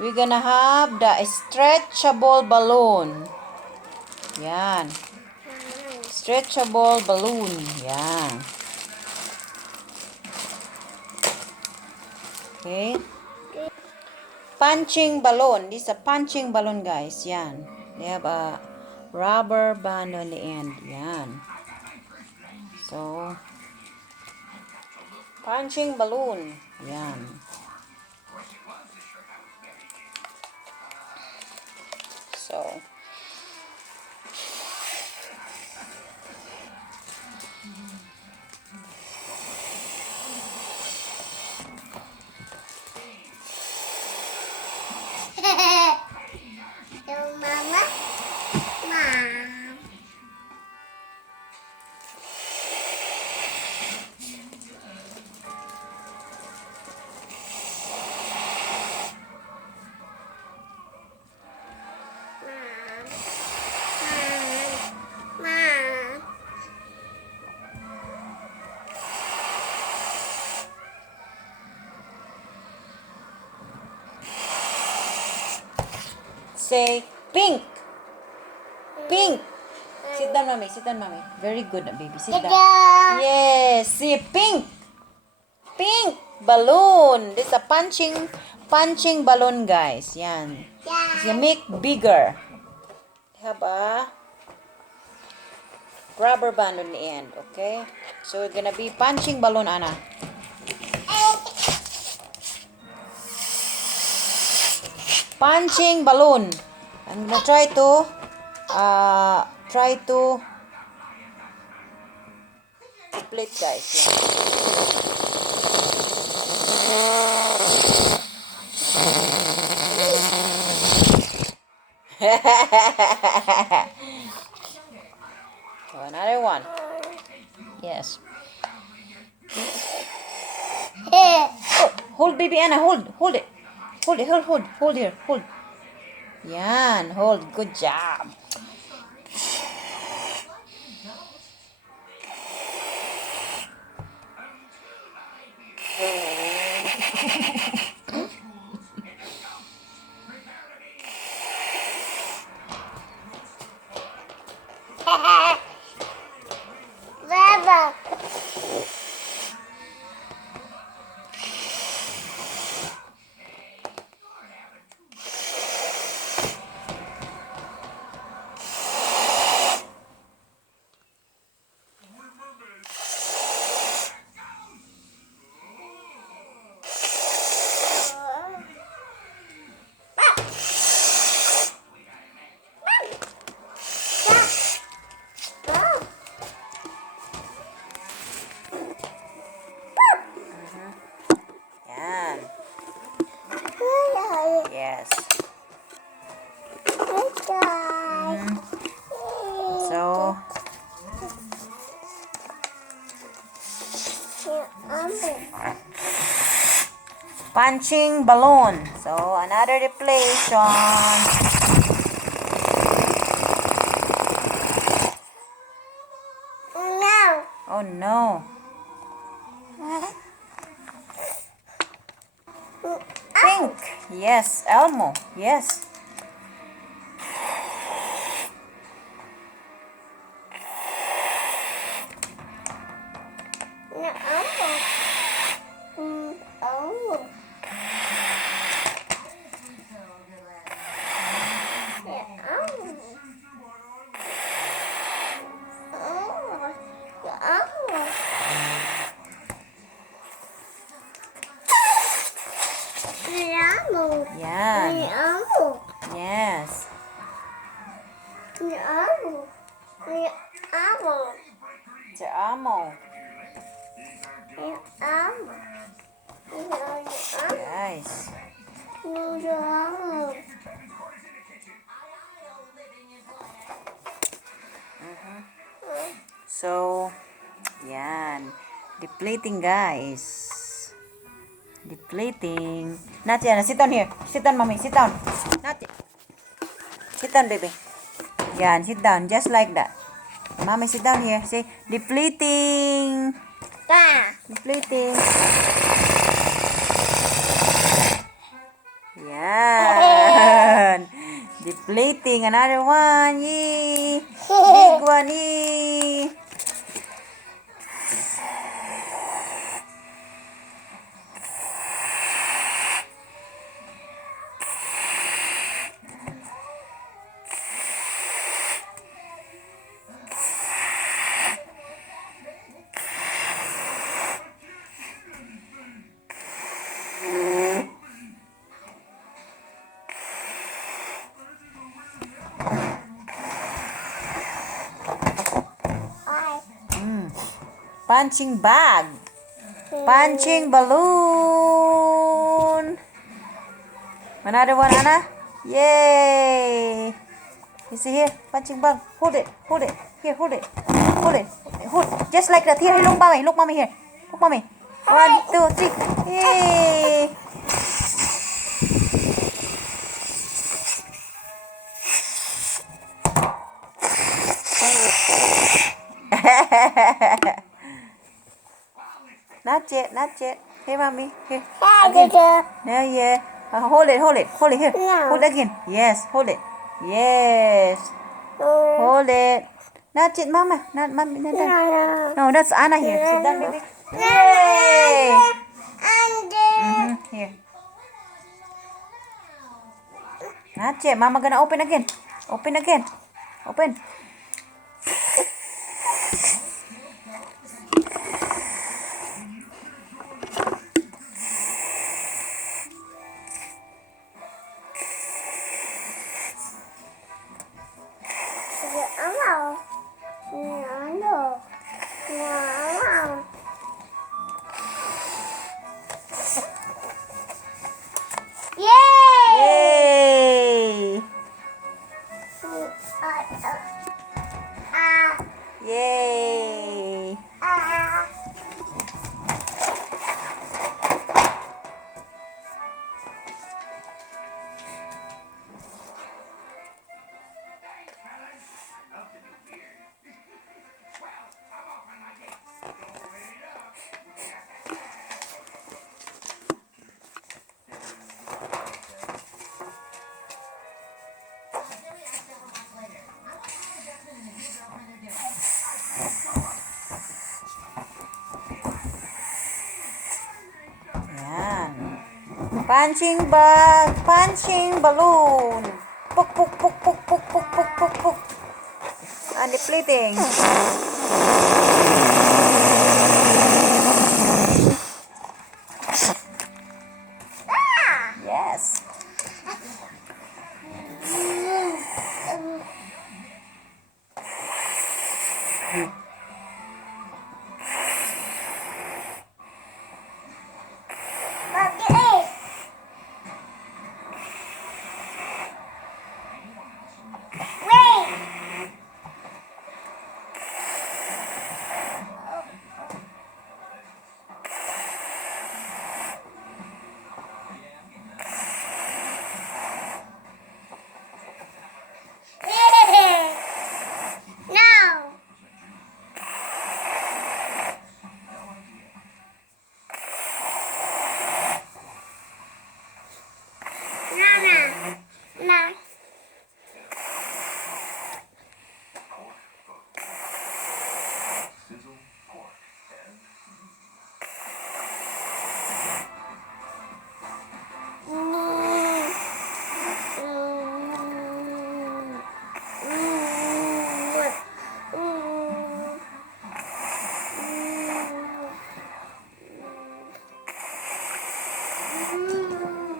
we're gonna have the stretchable balloon. Yan. Stretchable balloon. Yan. Okay. Punching balloon. This is a punching balloon, guys. Yan. They have a rubber band on the end. Yan. So, punching balloon. Yan. So, Mama, Mom. say pink. Pink. Sit down, mommy. Sit down, mommy. Very good, baby. Sit down. Yes. See, pink. Pink balloon. This is a punching balloon, guys. Yan. You make bigger. Have a rubber band on the end. Okay. So it's gonna be punching balloon, Anna. Punching balloon. I'm gonna try to split, guys. Yeah. So another one. Yes. Oh, hold, baby Anna. Hold it. Hold here. Hold. Yan. Hold. Good job. Baba. Yan. Yes. So, punching balloon. So, another deflation. No. Oh no. Pink. Yes, Elmo. Yes. No. Oh. Yan. Yes. It's Elmo. Guys. So, yan. Depleting, guys. Depleting. Natya, sit down here. Sit down, mommy. Sit down. Natya. Sit down, baby. Yan, sit down. Just like that. Mommy, sit down here. Say, depleting. Depleting. Yan. Plating, another one. Yay! Big one. Yay! Punching bag. Punching balloon. Another one, Anna. Yay! You see here, punching bag. Hold it, hold it. Here, hold it, hold it, hold. Just like that. Here, look, mommy. Look, mommy here. Look, mommy. 1, 2, 3. Yay! Not yet, not yet. Hey, mommy. Here. Again. Yeah, yeah. Hold it, hold it, hold it here. No. Hold it again. Yes, hold it. Yes. Hold it. Not yet, mama. Not mommy. Not that. No, that's Anna here. Sit down, baby. Yay! Here. Not yet. Mama gonna open again. Open again. Open. Yay! Yay! Yan. Punching bag, punching balloon. Puk, puk, puk, puk, puk, puk, puk, puk, puk. And the plating. Yes. No.